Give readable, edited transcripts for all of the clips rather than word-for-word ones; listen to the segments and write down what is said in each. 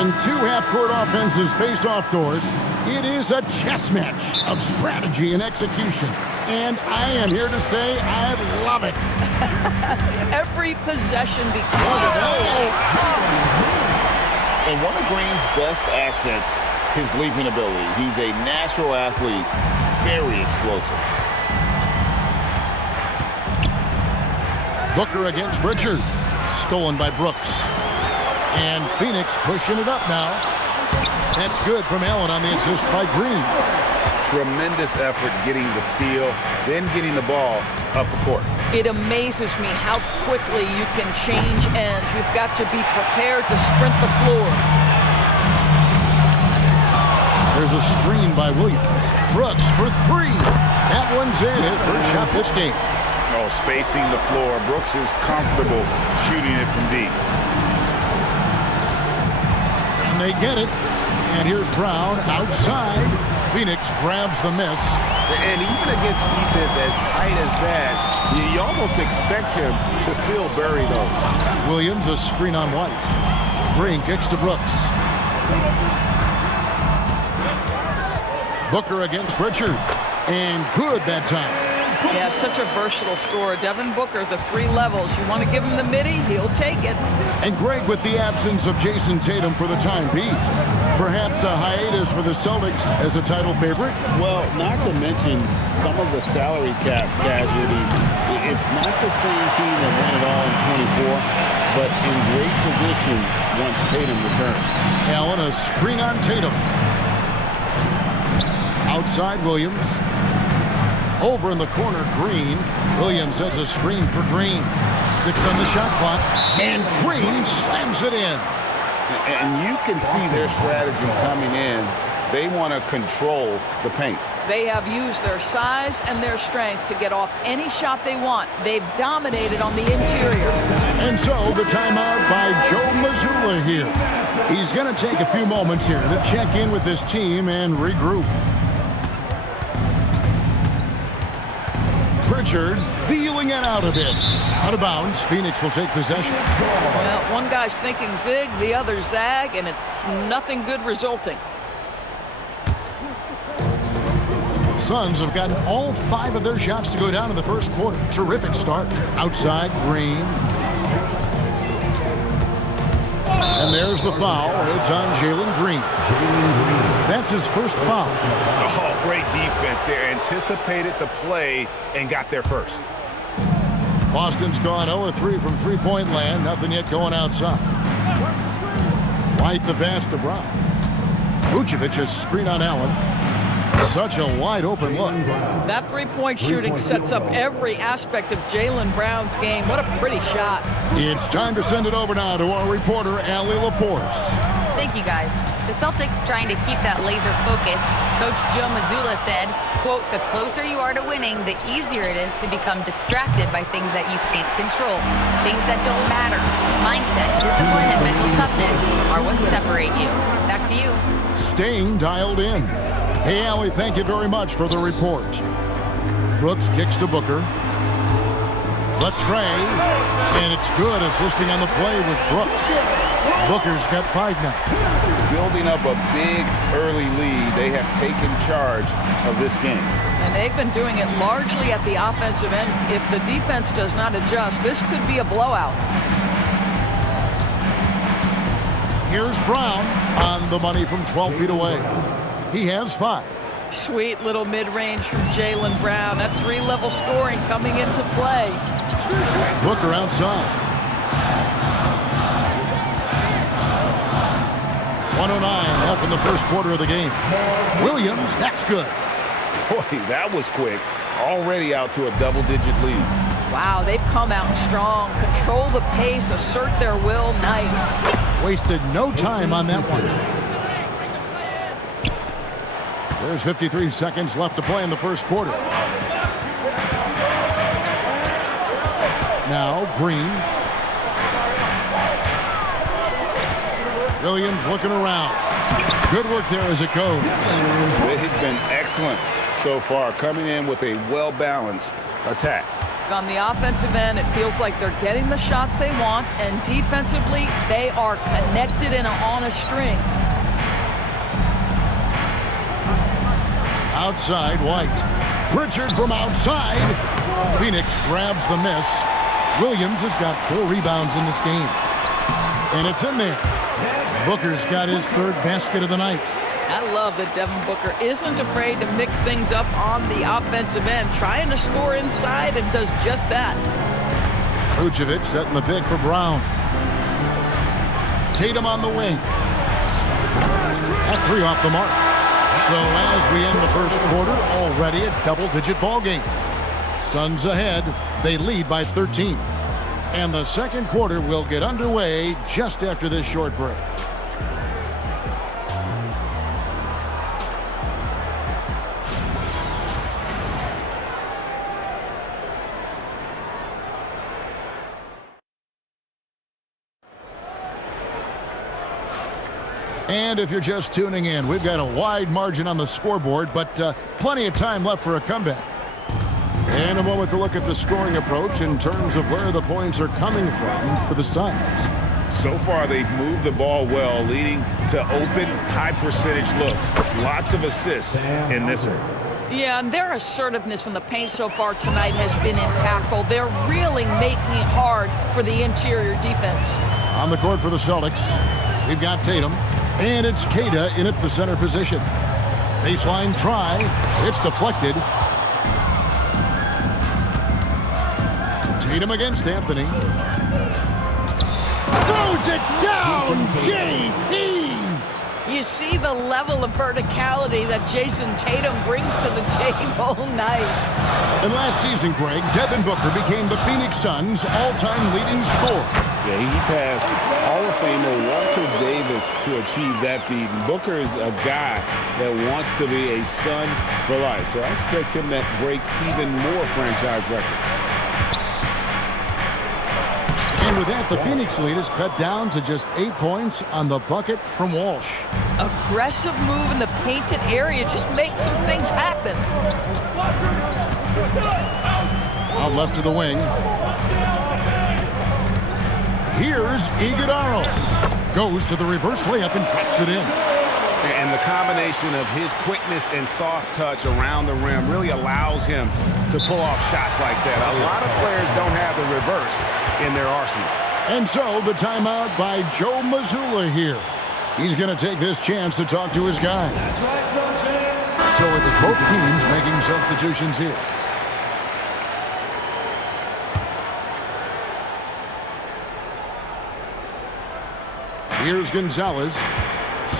When two half-court offenses face off doors, it is a chess match of strategy and execution. And I am here to say I love it. Every possession becomes... And one of Green's best assets, his leaping ability. He's a natural athlete, very explosive. Booker against Pritchard. Stolen by Brooks. And Phoenix pushing it up now. That's good from Allen on the assist by Green. Tremendous effort getting the steal, then getting the ball up the court. It amazes me how quickly you can change ends. You've got to be prepared to sprint the floor. There's a screen by Williams. Brooks for three. That one's in. His first shot this game. Oh, spacing the floor. Brooks is comfortable shooting it from deep. And they get it. And here's Brown outside. Phoenix grabs the miss. And even against defense as tight as that, you almost expect him to still bury those. Williams, a screen on White. Green kicks to Brooks. Booker against Pritchard. And good that time. Yeah, such a versatile scorer. Devin Booker, the three levels. You want to give him the midi, he'll take it. And Greg, with the absence of Jason Tatum for the time being, perhaps a hiatus for the Celtics as a title favorite? Well, not to mention some of the salary cap casualties. It's not the same team that won it all in 24, but in great position once Tatum returns. Allen, a screen on Tatum. Outside Williams. Over in the corner, Green. Williams sets a screen for Green. 6 on the shot clock. And Green slams it in. And you can see their strategy coming in. They want to control the paint. They have used their size and their strength to get off any shot they want. They've dominated on the interior. And so the timeout by Joe Mazzulla here. He's going to take a few moments here to check in with his team and regroup. Pritchard feeling it out a bit. Out of bounds. Phoenix will take possession. Well, one guy's thinking zig, the other zag, and it's nothing good resulting. Suns have gotten all 5 of their shots to go down in the first quarter. Terrific start. Outside, Green. And there's the foul. It's on Jalen Green. That's his first foul. Oh, great defense there. Anticipated the play and got there first. Boston's gone 0-3 from three-point land. Nothing yet going outside. White the pass to Brown. Vucevic a screen on Allen. Such a wide-open look. That three-point shooting sets up every aspect of Jaylen Brown's game. What a pretty shot. It's time to send it over now to our reporter, Allie LaForce. Thank you, guys. The Celtics trying to keep that laser focus. Coach Joe Mazzulla said, quote, "The closer you are to winning, the easier it is to become distracted by things that you can't control, things that don't matter. Mindset, discipline, and mental toughness are what separate you." Back to you. Staying dialed in. Hey, Allie, thank you very much for the report. Brooks kicks to Booker. The tray, and it's good. Assisting on the play was Brooks. Booker's got 5 now. Building up a big early lead, they have taken charge of this game. And they've been doing it largely at the offensive end. If the defense does not adjust, this could be a blowout. Here's Brown on the money from 12 feet away. He has 5. Sweet little mid-range from Jaylen Brown. That three-level scoring coming into play. Booker outside. 109 left in the first quarter of the game. Williams, that's good. Boy, that was quick. Already out to a double-digit lead. Wow, they've come out strong. Control the pace, assert their will. Nice. Wasted no time on that one. There's 53 seconds left to play in the first quarter. Now, Green. Williams looking around. Good work there as it goes. They've been excellent so far, coming in with a well-balanced attack. On the offensive end, it feels like they're getting the shots they want, and defensively, they are connected and on a string. Outside, White. Pritchard from outside. Phoenix grabs the miss. Williams has got 4 rebounds in this game. And it's in there. Booker's got his 3rd basket of the night. I love that Devin Booker isn't afraid to mix things up on the offensive end, trying to score inside, and does just that. Vucevic setting the pick for Brown. Tatum on the wing. That 3 off the mark. So as we end the first quarter, already a double-digit ball game. Suns ahead. They lead by 13. And the second quarter will get underway just after this short break. And if you're just tuning in, we've got a wide margin on the scoreboard, but plenty of time left for a comeback. And a moment to look at the scoring approach in terms of where the points are coming from for the Suns. So far, they've moved the ball well, leading to open, high-percentage looks. Lots of assists in this one. Yeah, and their assertiveness in the paint so far tonight has been impactful. They're really making it hard for the interior defense. On the court for the Celtics, we've got Tatum. And it's Queta in at the center position. Baseline try. It's deflected. Tatum against Anthony. Throws it down, JT! You see the level of verticality that Jason Tatum brings to the table. Nice. And last season, Greg, Devin Booker became the Phoenix Suns' all-time leading scorer. Yeah, he passed Hall of Famer Walter Davis to achieve that feat. And Booker is a guy that wants to be a Sun for life. So I expect him to break even more franchise records. And with that, the Phoenix lead is cut down to just 8 points on the bucket from Walsh. Aggressive move in the painted area just makes some things happen. Out left to the wing. Here's Iguodala. Goes to the reverse layup and traps it in. And the combination of his quickness and soft touch around the rim really allows him to pull off shots like that. A lot of players don't have the reverse in their arsenal. And so the timeout by Joe Mazzulla here. He's going to take this chance to talk to his guy. So it's both teams making substitutions here. Here's Gonzalez.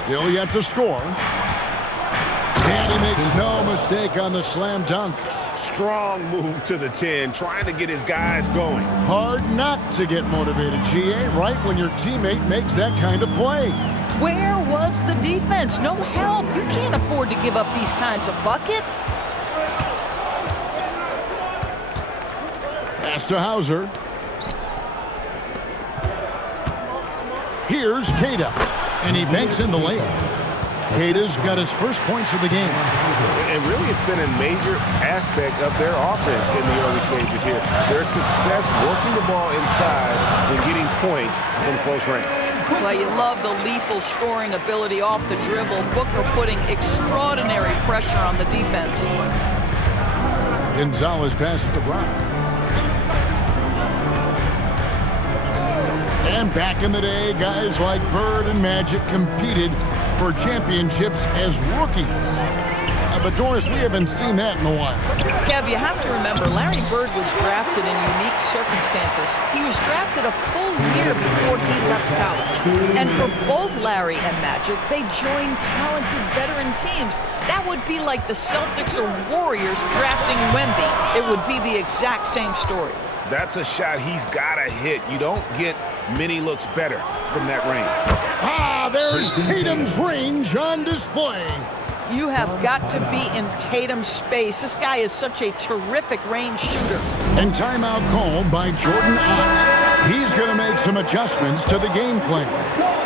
Still yet to score. And he makes no mistake on the slam dunk. Strong move to the 10, trying to get his guys going. Hard not to get motivated, GA, right when your teammate makes that kind of play. Where was the defense? No help. You can't afford to give up these kinds of buckets. Pass to Hauser. Here's Queta, and he banks in the layup. Queta's got his first points of the game. And really, it's been a major aspect of their offense in the early stages here. Their success working the ball inside and getting points from close range. Well, you love the lethal scoring ability off the dribble. Booker putting extraordinary pressure on the defense. Gonzalez passes to Brown. And back in the day, guys like Bird and Magic competed for championships as rookies. But Doris, we haven't seen that in a while. Kev, you have to remember, Larry Bird was drafted in unique circumstances. He was drafted a full year before he left college. And for both Larry and Magic, they joined talented veteran teams. That would be like the Celtics or Warriors drafting Wemby. It would be the exact same story. That's a shot he's got to hit. You don't get many looks better from that range. Ah, there's Tatum's range on display. You have got to be in Tatum's space. This guy is such a terrific range shooter. And timeout called by Jordan Ott. He's going to make some adjustments to the game plan.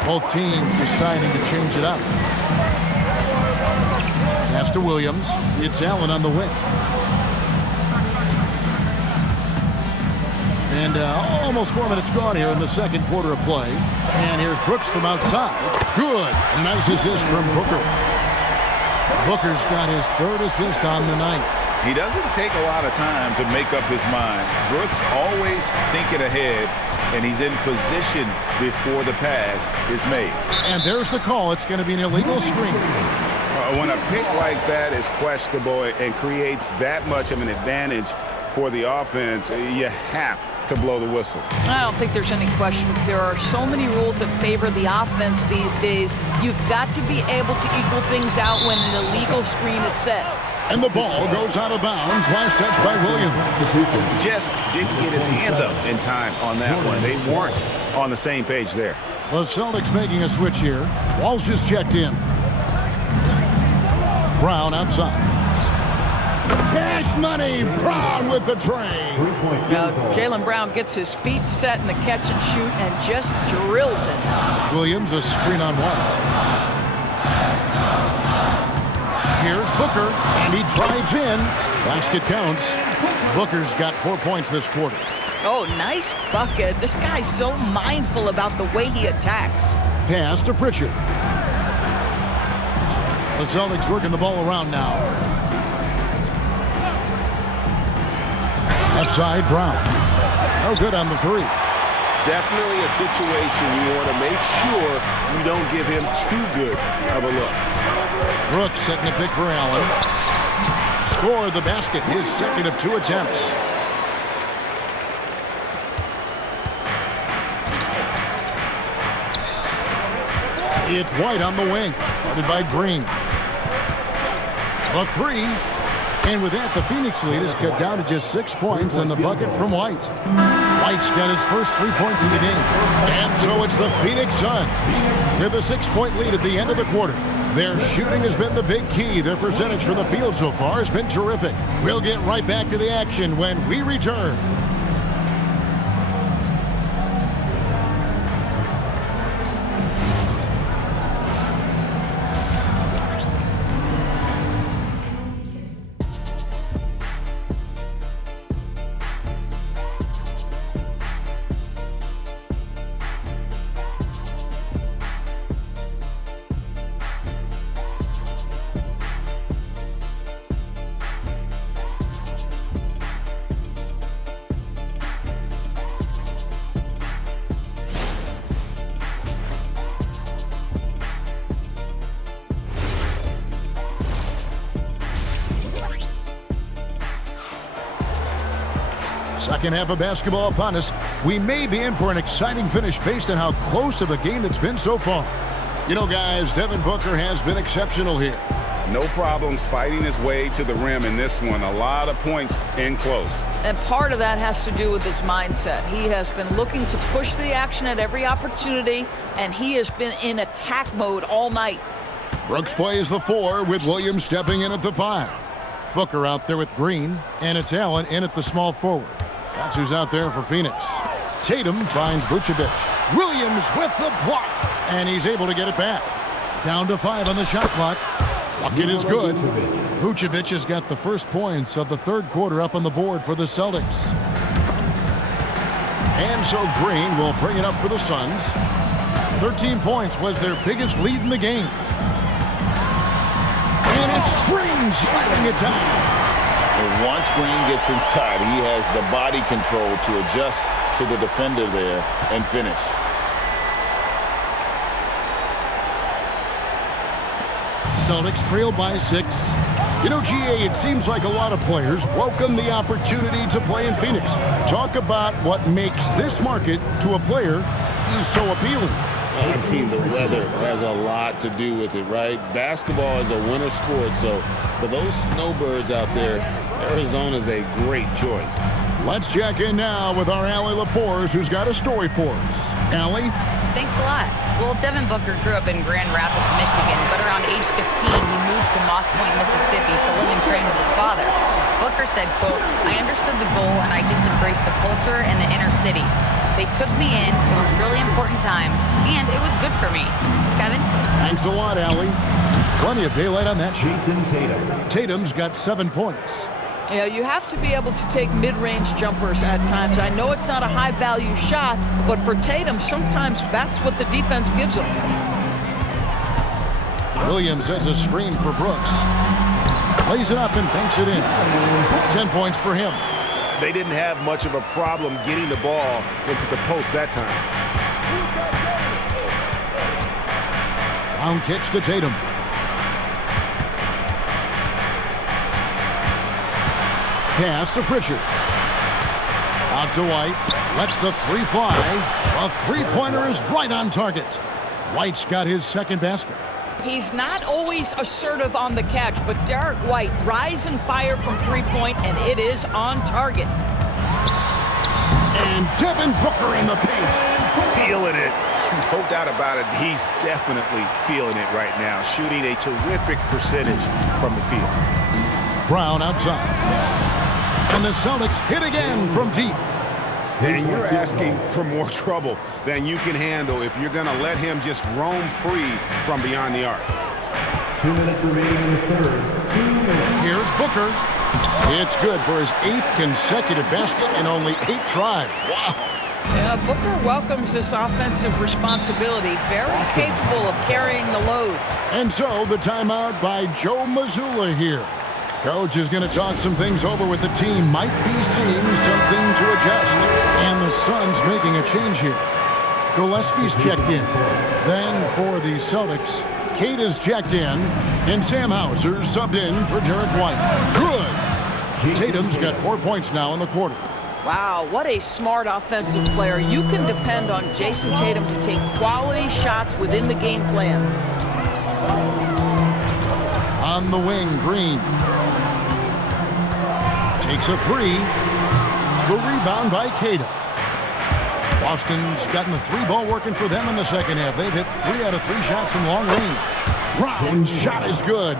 Both teams deciding to change it up. Pass to Williams. It's Allen on the wing. And almost 4 minutes gone here in the second quarter of play. And here's Brooks from outside. Good. A nice assist from Booker. Booker's got his third assist on the night. He doesn't take a lot of time to make up his mind. Brooks always thinking ahead, and he's in position before the pass is made. And there's the call. It's going to be an illegal screen. When a pick like that is questionable and creates that much of an advantage for the offense, you have to blow the whistle. I don't think there's any question. There are so many rules that favor the offense these days. You've got to be able to equal things out when an illegal screen is set. And the ball goes out of bounds. Last touch by Williams. Just didn't get his hands up in time on that one. They weren't on the same page there. The Celtics making a switch here. Walsh is checked in. Brown outside. Cash money. Brown with the tray. Now, Jaylen Brown gets his feet set in the catch and shoot and just drills it. Williams a screen on White. Here's Booker, and he drives in. Basket counts. Booker's got 4 points this quarter. Oh, nice bucket. This guy's so mindful about the way he attacks. Pass to Pritchard. The Celtics working the ball around now. Left side, Brown. No good on the three. Definitely a situation you want to make sure you don't give him too good of a look. Brooks setting a pick for Allen. Score the basket, his second of 2 attempts. It's White on the wing, guarded by Green. A three. And with that, the Phoenix lead is cut down to just 6 points and the bucket from White. White's got his first 3 points in the game. And so it's the Phoenix Suns with a 6-point lead at the end of the quarter. Their shooting has been the big key. Their percentage from the field so far has been terrific. We'll get right back to the action when we return. Second half of basketball upon us. We may be in for an exciting finish based on how close of a game it's been so far. You know, guys, Devin Booker has been exceptional here. No problems fighting his way to the rim in this one. A lot of points in close. And part of that has to do with his mindset. He has been looking to push the action at every opportunity, and he has been in attack mode all night. Brooks plays the 4 with Williams stepping in at the 5. Booker out there with Green, and it's Allen in at the small forward. That's who's out there for Phoenix. Tatum finds Vucevic. Williams with the block, and he's able to get it back. Down to 5 on the shot clock. Bucket is good. Vucevic has got the first points of the third quarter up on the board for the Celtics. And so Green will bring it up for the Suns. 13 points was their biggest lead in the game. And it's Green shutting it down. And once Green gets inside, he has the body control to adjust to the defender there and finish. Celtics trail by 6. You know, GA, it seems like a lot of players welcome the opportunity to play in Phoenix. Talk about what makes this market to a player is so appealing. I mean, the weather has a lot to do with it, right? Basketball is a winter sport, so for those snowbirds out there, Arizona's a great choice. Let's check in now with our Allie LaForce, who's got a story for us. Allie? Thanks a lot. Well, Devin Booker grew up in Grand Rapids, Michigan, but around age 15, he moved to Moss Point, Mississippi to live and train with his father. Booker said, quote, "I understood the goal and I just embraced the culture and the inner city. They took me in. It was a really important time, and it was good for me." Kevin? Thanks a lot, Allie. Plenty of daylight on that sheet. Tatum's got 7 points. Yeah, you have to be able to take mid-range jumpers at times. I know it's not a high-value shot, but for Tatum, sometimes that's what the defense gives him. Williams sets a screen for Brooks. Plays it up and banks it in. 10 points for him. They didn't have much of a problem getting the ball into the post that time. Brown kicks to Tatum. Pass to Pritchard. Out to White. Lets the three fly. A three-pointer is right on target. White's got his second basket. He's not always assertive on the catch, but Derek White, rise and fire from three-point, and it is on target. And Devin Booker in the paint. Feeling it. No doubt about it. He's definitely feeling it right now. Shooting a terrific percentage from the field. Brown outside. And the Celtics hit again from deep. And you're asking for more trouble than you can handle if you're going to let him just roam free from beyond the arc. 2 minutes remaining in the third. 2 minutes. Here's Booker. It's good for his 8th consecutive basket in only 8 tries. Wow. Yeah, Booker welcomes this offensive responsibility. Very capable of carrying the load. And so the timeout by Joe Mazzulla here. Coach is going to talk some things over with the team. Might be seeing something to adjust. And the Suns making a change here. Gillespie's checked in. Then for the Celtics, Kate is checked in. And Sam Hauser subbed in for Derek White. Good. Tatum's got 4 points now in the quarter. Wow, what a smart offensive player. You can depend on Jason Tatum to take quality shots within the game plan. On the wing, Green. Takes a three. The rebound by Cato. Boston's gotten the three ball working for them in the second half. They've hit 3 out of 3 shots from long range. Brown's shot is good.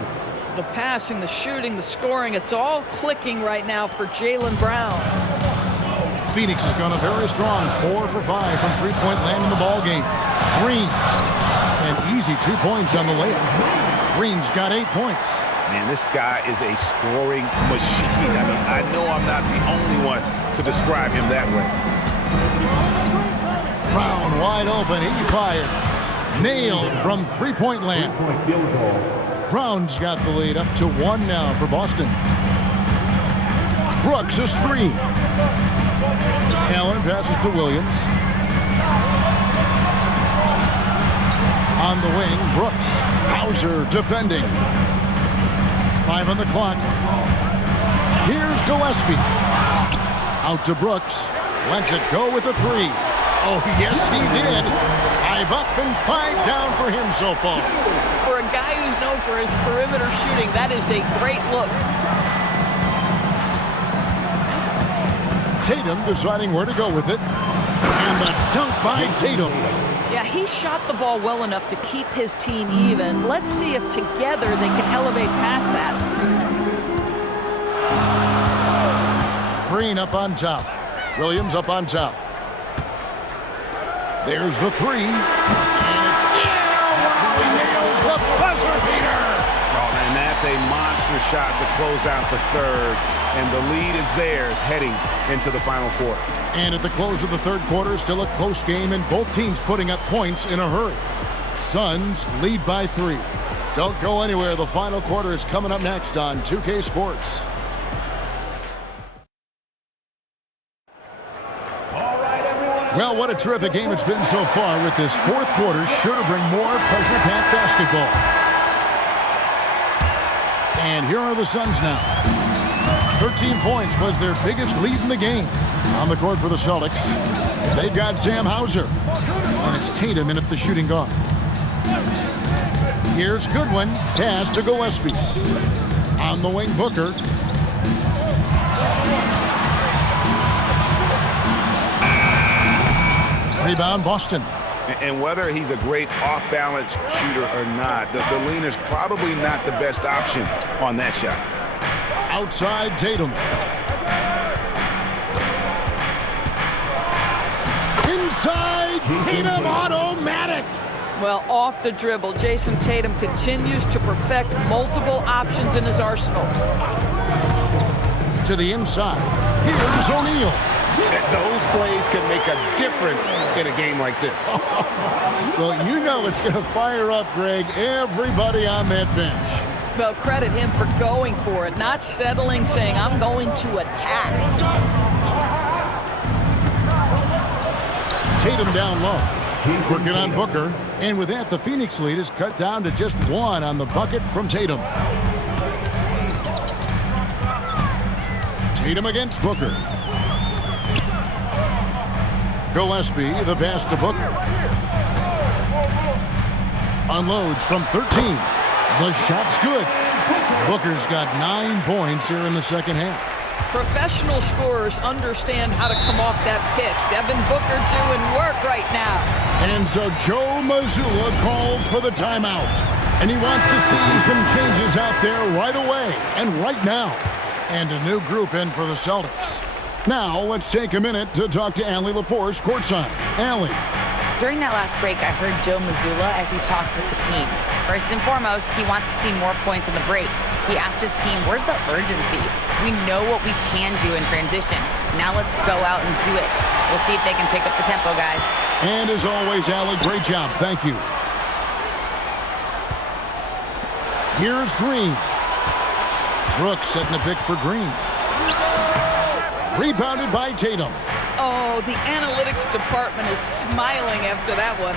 The passing, the shooting, the scoring, it's all clicking right now for Jaylen Brown. Phoenix has gone a very strong 4 for 5 from three-point land in the ball game. Green. An easy 2 points on the layup. Green's got 8 points. Man, this guy is a scoring machine. I mean, I know I'm not the only one to describe him that way. Brown wide open. He fires. Nailed from three-point land. 3-point field goal. Brown's got the lead up to 1 now for Boston. Brooks a screen. Allen passes to Williams. On the wing, Brooks. Hauser defending. 5 on the clock. Here's Gillespie. Out to Brooks. Lets it go with a 3. Oh, yes, he did. 5 up and 5 down for him so far. For a guy who's known for his perimeter shooting, that is a great look. Tatum deciding where to go with it. And the dunk by Tatum. Yeah, he shot the ball well enough to keep his team even. Let's see if together they can elevate past that. Green up on top. Williams up on top. There's the 3. And it's in. Wow, he nails the buzzer beater. Oh, and that's a monster shot to close out the third. And the lead is theirs heading into the final quarter. And at the close of the third quarter, still a close game, and both teams putting up points in a hurry. Suns lead by 3. Don't go anywhere. The final quarter is coming up next on 2K Sports. Well, what a terrific game it's been so far, with this fourth quarter sure to bring more pressure-packed basketball. And here are the Suns now. 13 points was their biggest lead in the game. On the court for the Celtics, they've got Sam Hauser. And it's Tatum in at the shooting guard. Here's Goodwin. Pass to Gillespie. On the wing, Booker. Rebound, Boston. And whether he's a great off-balance shooter or not, the leaner's probably not the best option on that shot. Outside Tatum. Inside Tatum, automatic. Well, off the dribble, Jason Tatum continues to perfect multiple options in his arsenal. to the inside. Here's O'Neal. Those plays can make a difference in a game like this. Well, you know it's going to fire up, Greg, everybody on that bench. Well, credit him for going for it, not settling, saying, I'm going to attack. Tatum down low. Working on Booker. And with that, the Phoenix lead is cut down to just 1 on the bucket from Tatum. Tatum against Booker. Gillespie, the pass to Booker. Unloads from 13. The shot's good. Booker's got 9 points here in the second half. Professional scorers understand how to come off that pick. Devin Booker doing work right now. And so Joe Mazzulla calls for the timeout. And he wants to see some changes out there right away and right now. And a new group in for the Celtics. Now, let's take a minute to talk to Allie LaForce courtside. Allie. During that last break, I heard Joe Mazzulla as he talks with the team. First and foremost, he wants to see more points in the break. He asked his team, where's the urgency? We know what we can do in transition. Now let's go out and do it. We'll see if they can pick up the tempo, guys. And as always, Allie, great job. Thank you. Here's Green. Brooks setting a pick for Green. Rebounded by Tatum. Oh, the analytics department is smiling after that one.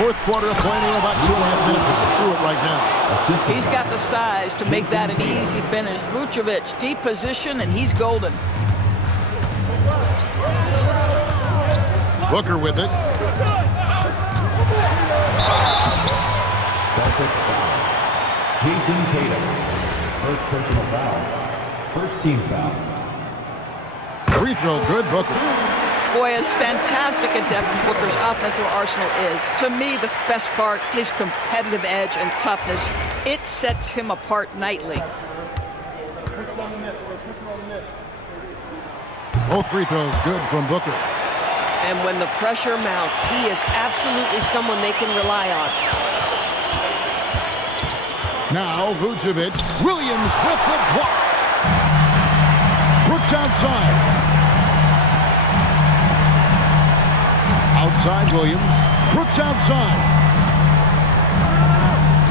Fourth quarter of play, about 2.5 minutes through it right now. He's got the size to make that an easy finish. Vucevic, deep position, and he's golden. Booker with it. Celtics foul. Jason Tatum. First personal foul. First team foul. Free throw, good, Booker. Boy, as fantastic as Devin Booker's offensive arsenal is, to me, the best part, his competitive edge and toughness, it sets him apart nightly. Both free throws good from Booker. And when the pressure mounts, he is absolutely someone they can rely on. Now Vucevic. Williams with the block. Brooks outside. Outside Williams. Brooks outside.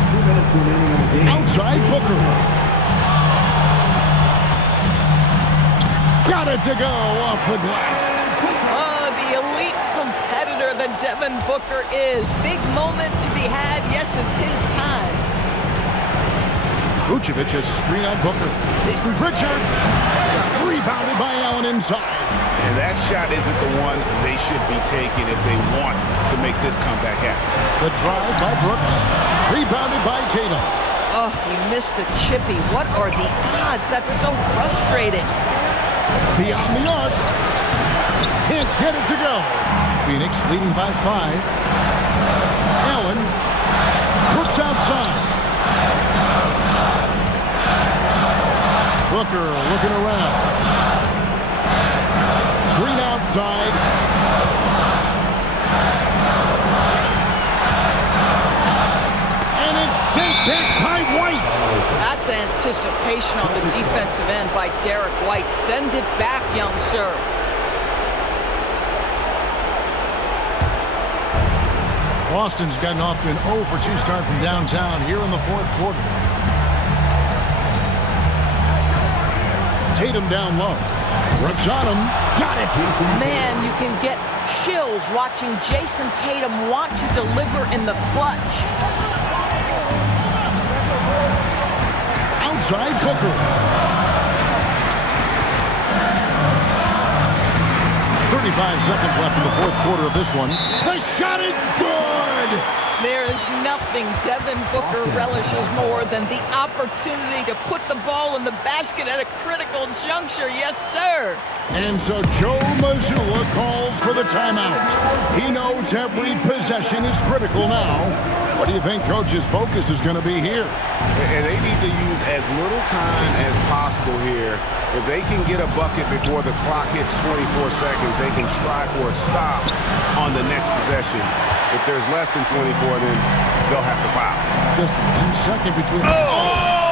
2 minutes remaining in the game. Outside Booker. Got it to go off the glass. Oh, the elite competitor that Devin Booker is. Big moment to be had. Yes, it's his time. Vucevic has screen on Booker. Pritchard. Rebounded by Allen inside. And that shot isn't the one they should be taking if they want to make this comeback happen. The drive by Brooks. Rebounded by Tatum. Oh, he missed the chippy. What are the odds? That's so frustrating. Beyond the arc. Can't get it to go. Phoenix leading by 5. Allen. Brooks outside. Booker looking around. Green outside. And it's sent back by White. That's anticipation on the defensive end by Derek White. Send it back, young sir. Boston's gotten off to an 0 for 2 start from downtown here in the fourth quarter. Tatum down low. Brooks on him. Got it. Man, you can get chills watching Jason Tatum want to deliver in the clutch. Outside Booker. 35 seconds left in the fourth quarter of this one. The shot is good! There is nothing Devin Booker relishes more than the opportunity to put the ball in the basket at a critical juncture. Yes, sir. And so Joe Mazzulla calls for the timeout. He knows every possession is critical now. What do you think Coach's focus is going to be here? And they need to use as little time as possible here. If they can get a bucket before the clock hits 24 seconds, they can try for a stop on the next possession. If there's less than 24, then they'll have to foul. Just 1 second between. Oh!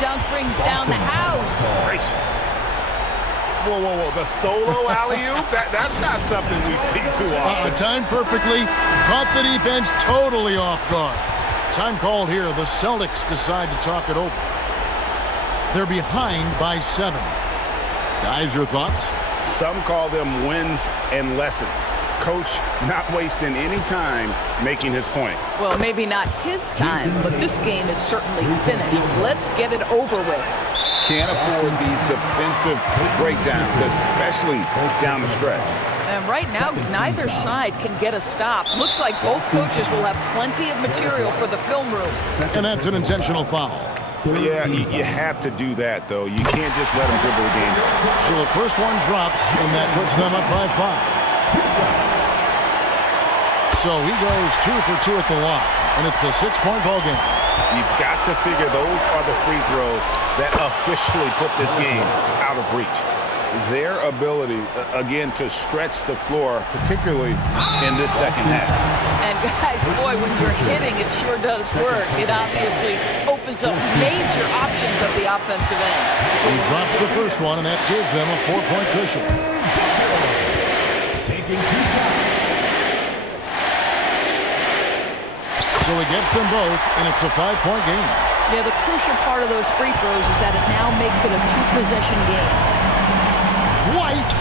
dunk brings down the house. Gracious. Whoa, whoa, whoa. The solo alley-oop? That's not something we see too often. Timed perfectly. Caught the defense totally off guard. Time called here. The Celtics decide to talk it over. They're behind by 7. Guys, your thoughts? Some call them wins and lessons. Coach not wasting any time making his point. Well, maybe not his time, but this game is certainly finished. Let's get it over with. Can't afford these defensive breakdowns, especially down the stretch. And right now, neither side can get a stop. Looks like both coaches will have plenty of material for the film room. And that's an intentional foul. Yeah, you have to do that, though. You can't just let them dribble the game. So the first one drops, and that puts them up by 5. So he goes 2 for 2 at the line, and it's a 6-point ball game. You've got to figure those are the free throws that officially put this game out of reach. Their ability, again, to stretch the floor, particularly in this second half. And guys, boy, when you're hitting, it sure does work. It obviously opens up major options at the offensive end. He drops the first one, and that gives them a 4-point cushion. So he gets them both, and it's a 5-point game. Yeah, the crucial part of those free throws is that it now makes it a 2-possession game. White.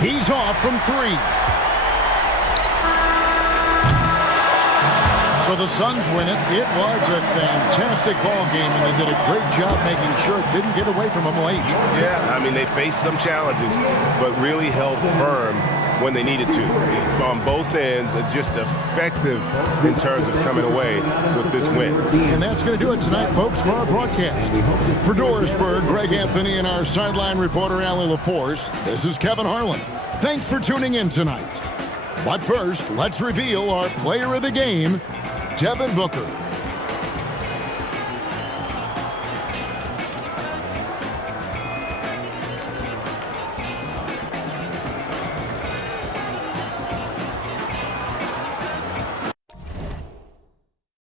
He's off from 3. So the Suns win it. It was a fantastic ball game, and they did a great job making sure it didn't get away from them late. Yeah, I mean, they faced some challenges, but really held firm when they needed to. On both ends, just effective in terms of coming away with this win. And that's going to do it tonight, folks, for our broadcast. For Dorisburg, Greg Anthony, and our sideline reporter, Allie LaForce, this is Kevin Harlan. Thanks for tuning in tonight. But first, let's reveal our player of the game, Devin Booker.